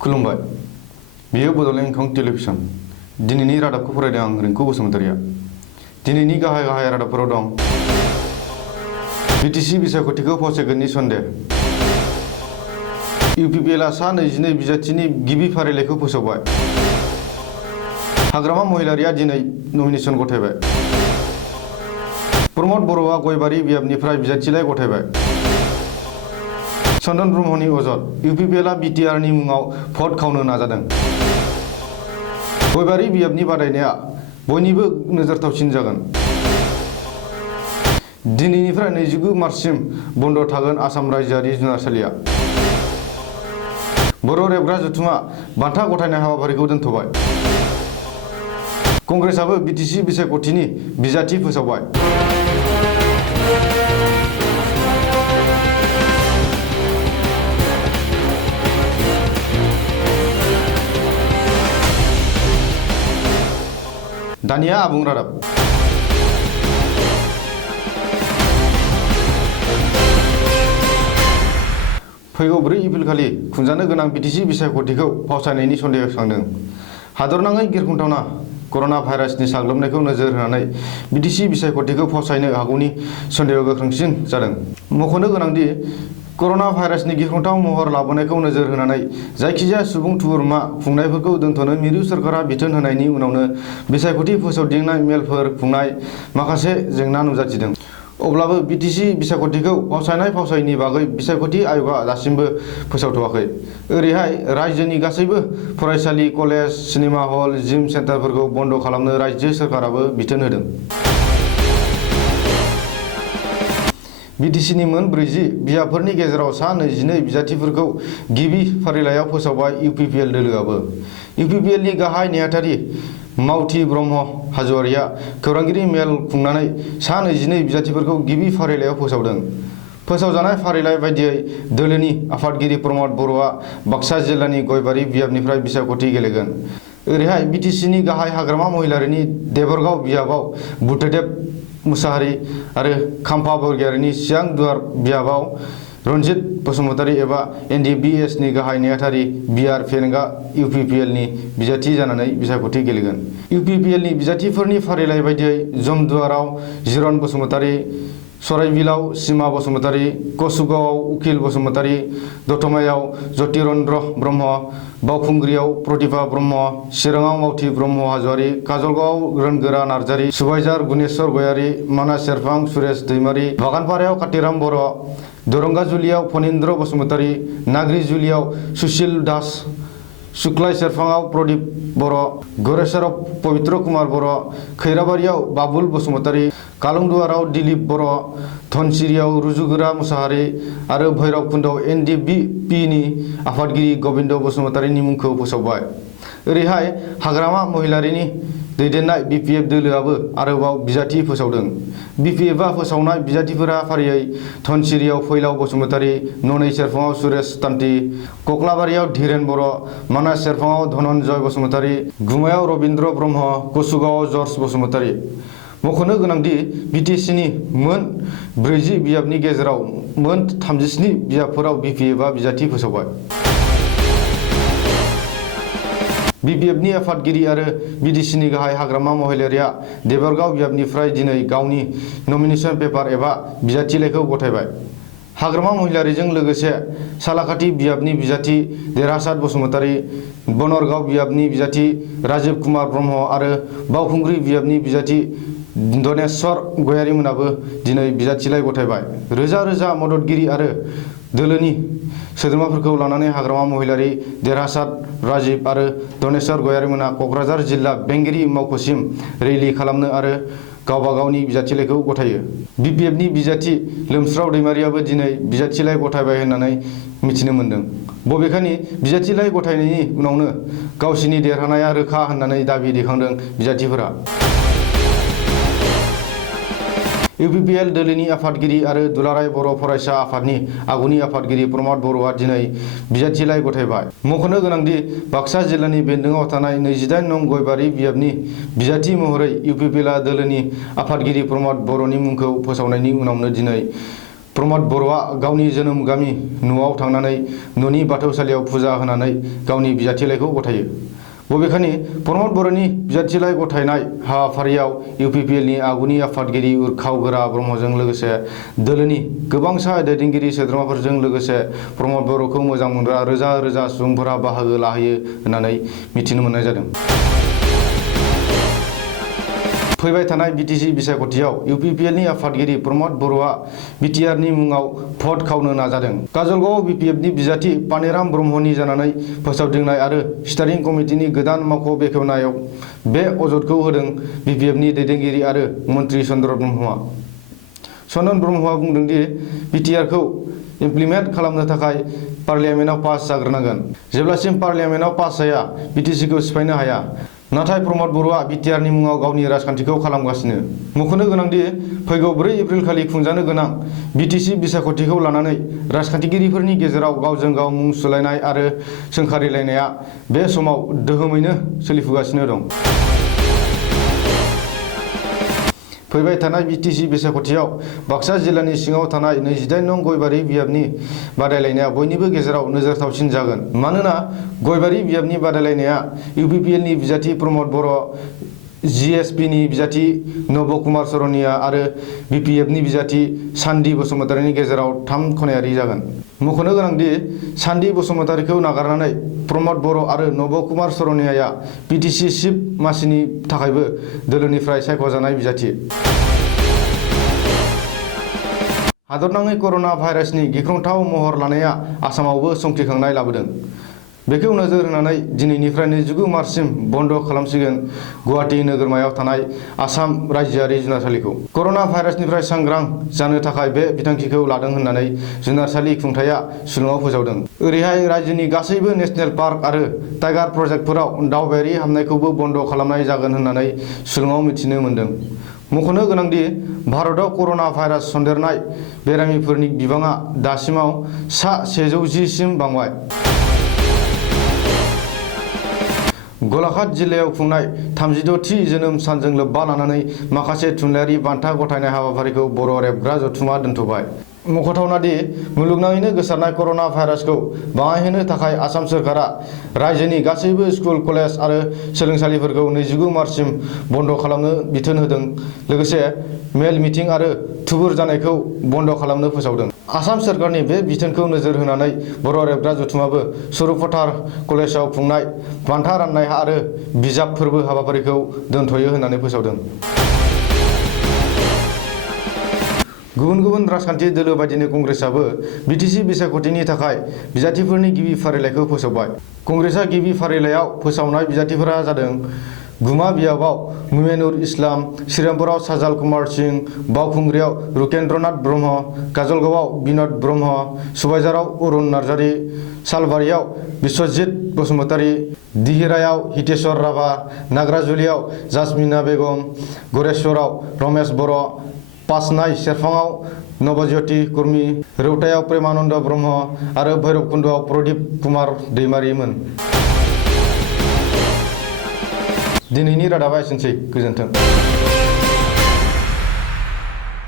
खुलुमबाय। बेयो बड'लेण्ड इंखं टेलिभिजन। दिनैनि रादाबखौ फरायदों आं रिंकु बसुमतारिया। दिनैनि गाहाय रादाबफोराव दं। बिटिसि बिसायख'थिखौ फावसायगोननि सन्देह। इउपिपिएलआ सा 22 बिजाथिनि गिबि फारिलाइखौ फोसावबाय। हाग्रामा महिलारिया दिनै नमिनेसन गथायबाय। प्रमद बर'आ गयबारि बियाबनिफ्राय बिजाथिलाइ गथायबाय। चन्दन ब्रह्मनि अजद। इउपिपिएलआ बिटिआरनि मुङाव भट खावनो नाजादों। गयबारि बियाबनि बादायनाया बयनिबो नोजोरथावसिन जागोन। दिनैनिफ्राय 29 मार्चसिम बन्द थागोन आसाम रायजोआरि जुनारसालिया। बर' रेबग्रा जथुमा बान्था गथायनाय हाबाफारिखौ दोनथ'बाय। कंग्रेसआबो बिटिसि बिसायख'थिनि बिजाथि फोसावबाय। दानिया आबुं रादाब। फैगौ 4 एप्रिलखालि खुंजानो गोनां बिटिसि बिसायख'थिखौ फावसायनायनि सन्देह सांदों। हादरनाङै गिख्रंथावना कर'ना भाइरासनि साग्लोबनायखौ नोजोर होनानै बिटिसि बिसायख'थिखौ फावसायनो हागौनि सन्देह गोख्रोंसिन जादों। मख'नो गोनांदि कर'ना भाइरासनि गिख्रंथाव महर लाबोनायखौ नोजोर होनानै जायखिजाया सुबुं थुबुरमा खुंनायफोरखौ दोनथ'नो मिरु सोरखारा बिथोन होनायनि उनावनो बिसायख'थि फोसावदिंनाय मेलफोर खुंनाय माखासे जेंना नुजाथिदों। अब्लाबो बिटिसि बिसायख'थिखौ फावसायनाय-फावसायिनि बागै बिसायख'थि आय'गआ दासिमबो फोसावथ'वाखै। ओरैहाय रायजोनि गासैबो फरायसालि, कलेज, सिनेमा हल, जिम सेन्टारफोरखौ बन्द खालामनो रायजो सोरखाराबो बिथोन होदों। बिटिसिनि मोन 40 बियाबफोरनि गेजेराव सा 22 बिजाथिफोरखौ गिबि फारिलाइयाव फोसावबाय इउपिपिएल दोलोआबो। इउपिपिएलनि गाहाय नेहाथारि मावथि ब्रह्म हाज'वारिया खौरांगिरि मेल खुंनानै सा 22 बिजाथिफोरखौ गिबि फारिलाइयाव फोसावदों। फोसावजानाय फारिलाइ बायदियै दोलोनि आफादगिरि प्रमद बर'आ बाक्सा जिल्लानि गयबारि बियाबनिफ्राय बिसायख'थि गेलेगोन। ओरैहाय बिटिसिनि गाहाय हाग्रामा महिलारिनि देबरगाव बियाबाव बुद्धदेब मुसाहारि आरो खाम्फा बरगयारिनि सियांदुवार बियाबाव रनजित बसुमतारि एबा एनडिबिएसनि गाहाय नेहाथारि बिआर फेरेंगा इउपिपिएलनि बिजाथि जानानै बिसायख'थि गेलेगोन। इउपिपिएलनि बिजाथिफोरनि फारिलाइ बायदियै जमदुवाराव जिरन बसुमतारि, सराइबिलाव सिमा बसुमतारि, कसुगावआव उकिल बसुमतारि, दतमायाव ज्यतिरन्द्र ब्रह्म, बावखुंग्रियाव प्रतिभा ब्रह्म, चिराङाव मावथि ब्रह्म हाज'वारि, काजलगावआव रोनगोरा नार्जारि, सुबाइजार गुनेश्वर गयारि, मानास सेरफां सुरेश दैमारि, बागानपारायाव कातिराम बर', दरंगाजुलियाव फनिन्द्र बसुमतारि, नाग्रिजुलियाव सुशील दास, सुक्लाय सेरफाङाव प्रदीप बर', गरेस्वराव पबित्र कुमार बर', खैराबारियाव बाबुल बसुमतारि, कालंदुवाराव दिलीप बर', धनसिरियाव रुजुगोरा मुसाहारि आरो भैरबकुन्दआव एनडिबिपिनि आफादगिरि गबिन्द बसुमतारिनि मुंखौ फोसावबाय। ओरैहाय हाग्रामा महिलारिनि दैदेननाय बिपिएफ दोलोआबो आरोबाव बिजाथि फोसावदों। बिपिएफआ फोसावनाय बिजाथिफोरा फारियै धनसिरियाव फैलाव बसुमतारि, ननै सेरफाङाव सुरेश तान्ति, कक्लाबारियाव धीरेन बर', मानास सेरफाङाव धनन्जय बसुमतारि, गुमायाव रबिन्द्र ब्रह्म, कसुगावआव जर्ज बसुमतारि। मख'नो गोनांदि बिटिसिनि मोन 40 बियाबनि गेजेराव मोन 37 बियाबफोराव बिपिएफआ बिजाथि फोसावबाय। बिपिएफनि आफादगिरि आरो बिटिसिनि गाहाय हाग्रामा महिलारिया देबरगाव बियाबनिफ्राय दिनै गावनि नमिनेसन पेपार एबा बिजाथिलाइखौ गथायबाय। हाग्रामा महिलारिजों लोगोसे सालाकाथि बियाबनि बिजाथि देरहासात बसुमतारि, बनरगाव बियाबनि बिजाथि राजिब कुमार ब्रह्म आरो बावखुंग्रि बियाबनि बिजाथि धनेस्वर गयारिमोनाबो दिनै बिजाथिलाइ गथायबाय। रोजा रोजा मददगिरि आरो दोलोनि सोद्रोमाफोरखौ लानानै हाग्रामा महिलारि, देरहासात, राजिब आरो धनेस्वर गयारिमोना क'क्राझार जिल्ला बेंगिरि मावख'सिम रैली खालामनो आरो गावबा गावनि बिजाथिलाइखौ गथायो। बिपिएफनि बिजाथि लोमस्राव दैमारियाबो दिनै बिजाथिलाइ गथायबाय होननानै मिथिनो मोन्दों। बबेखानि बिजाथिलाइ गथायनायनि उनावनो गावसिनि देरहानाया रोखा होननानै दाबि दैखांदों बिजाथिफोरा। इउपिपिएल दोलोनि आफादगिरि आरो दुलाराय बर' फरायसा आफादनि आगुनि आफादगिरि प्रमद बर'आ दिनै बिजाथिलाइ गथायबाय। मख'नो गोनांदि बाक्सा जिल्लानि बेन्दोङाव थानाय 28 नं गयबारि बियाबनि बिजाथि महरै इउपिपिएलआ दोलोनि आफादगिरि प्रमद बर'नि मुंखौ फोसावनायनि उनावनो दिनै प्रमद बर'आ गावनि जोनोम गामि न'आव थांनानै न'नि बाथौसालियाव फुजा होनानै गावनि बिजाथिलाइखौ गथायो। बबेखानि प्रमद बर'नि बिजाथिलाइ गथायनाय हाबाफारियाव इउपिपिएलनि आगुनि आफादगिरि उरखाव गोरा ब्रह्मजों लोगोसे दोलोनि गोबांसा दैदेनगिरि सोद्रोमाफोरजों लोगोसे प्रमद बर'खौ मोजां मोनग्रा रोजा रोजा सुबुंफोरा बाहागो लाहैयो होननानै मिथिनो मोननाय जादों। फैबाय थानाय बिटिसि बिसायख'थियाव इउपिपिएलनि आफादगिरि प्रमद बर'आ बिटिआरनि मुङाव भट खावनो नाजादों। काजलगावआव बिपिएफनि बिजाथि पानिराम ब्रह्मनि जानानै फोसावदिंनाय आरो स्टारिं कमिटिनि गोदान मावख' बेखेवनायाव बे अजदखौ होदों बिपिएफनि दैदेनगिरि आरो मन्त्रि चन्द्र ब्रह्मआ। चन्दन ब्रह्मआ बुंदों दि बिटिआरखौ इमप्लिमेन्ट खालामनो थाखाय पार्लियामेन्टआव पास जाग्रोनांगोन। जेब्लासिम पार्लियामेन्टआव पास जाया बिटिसिखौ सिफायनो हाया। नाथाय प्रमद बर'आ बिटिआरनि मुङाव गावनि राजखान्थिखौ खालामगासिनो। मख'नो गोनांदि फैगौ 4 एप्रिल खालि खुंजानो गोनां बिटिसि बिसायख'थिखौ लानानै राजखान्थिगिरिफोरनि गेजेराव गावजों गाव मुं सुलायनाय आरो सोंखारिलायनाया बे समाव दोहोमैनो सोलिफुगासिनो दं। फैबाय थानाय बिटिसि बिसायख'थियाव बाक्सा जिल्लानि सिङाव थानाय 28 नं गयबारि बियाबनि बादायलायनाया बयनिबो गेजेराव नोजोरथावसिन जागोन। मानोना गयबारि बियाबनि बादायलायनाया इउपिपिएलनि बिजाथि प्रमद बर', जिएसपिनि बिजाथि नब कुमार सरनिया आरो बिपिएफनि बिजाथि सान्दि बसुमतारिनि गेजेराव 3 खनायारि जागोन। मख'नो गोनांदि सान्दि बसुमतारिखौ नागारनानै प्रमद बर' आरो नब कुमार सरनियाया बिटिसि चिफ मासिनि थाखायबो दोलोनिफ्राय सायख'जानाय बिजाथि। हादरनाङै कर'ना भाइरासनि गिख्रंथाव महर लानाया आसामावबो संखिखांनाय लाबोदों। बेखौ नोजोर होनानै दिनैनिफ्राय 29 मार्चसिम बन्द खालामसिगोन गुवाहाटी नोगोरमायाव थानाय आसाम रायजोआरि जुनारसालिखौ। कर'ना भाइरासनिफ्राय सांग्रां जानो थाखाय बे बिथांखिखौ लादों होननानै जुनारसालि खुंथायआ शिलंआव फोसावदों। ओरैहाय रायजोनि गासैबो नेशनेल पार्क आरो टाइगार प्रजेक्टफोराव दावबायारि हाबनायखौबो बन्द खालामनाय जागोन होननानै शिलंआव मिथिनो मोन्दों। मख'नो गोनांदि भारताव कर'ना भाइरास सन्देरनाय बेरामिफोरनि बिबाङा दासिमाव सा 110 सिम बांबाय। गलाघाट जिल्लायाव खुंनाय 36थि जोनोम सानजों लोब्बा लानानै माखासे थुनलाइयारि बान्था गथायनाय हाबाफारिखौ बर' रेबग्रा जथुमआ दोनथ'बाय। मख'थावना दि मुलुगनाङैनो गोसारनाय कर'ना भाइरासखौ बाङायहोनो थाखाय आसाम सोरखारा रायजोनि गासैबो स्कुल, कलेज आरो सोलोंसालिफोरखौ 29 मार्चसिम बन्द खालामनो बिथोन होदों। लोगोसे मेल मिटिं आरो थुबुर जानायखौ बन्द खालामनो फोसावदों। आसाम सोरखारनि बे बिथोनखौ नोजोर होनानै बर' रेबग्रा जथुमाबो सुरुफथार कलेजाव खुंनाय बान्था राननाय आरो बिजाब फोरबो हाबाफारिखौ दोनथ'यो होननानै फोसावदों। गुबुन गुबुन राजखान्थि दोलो बायदिनो कंग्रेसआबो बिटिसि बिसायख'थिनि थाखाय बिजाथिफोरनि गिबि फारिलाइखौ फोसावबाय। कंग्रेसआ गिबि फारिलाइयाव फोसावनाय बिजाथिफोरा जादों गुमा बियाबाव मुमेनुर इस्लाम, श्रीरामपुराव साजाल कुमार सिंह, बावखुंग्रियाव रुकेन्द्रनाथ ब्रह्म, काजलगावआव बिन'द ब्रह्म, सुबाइझाराव अरुण नार्जारी, सालबारियाव बिश्वजित बसुमतारी, दिहिरायाव हितेश्वर राभा, नाग्राजुलियाव जासमिना बेगम, गरेश्वराव रमेश बर', पासनाय सेरफाङाव नवज्योति कुर्मी, रौतायाव प्रेमानन्द ब्रह्म आरो भैरबकुन्द'आव प्रदीप कुमार दैमारिमोन। दिनैनि रादाबा एसेनोसै। गोजोन्थों।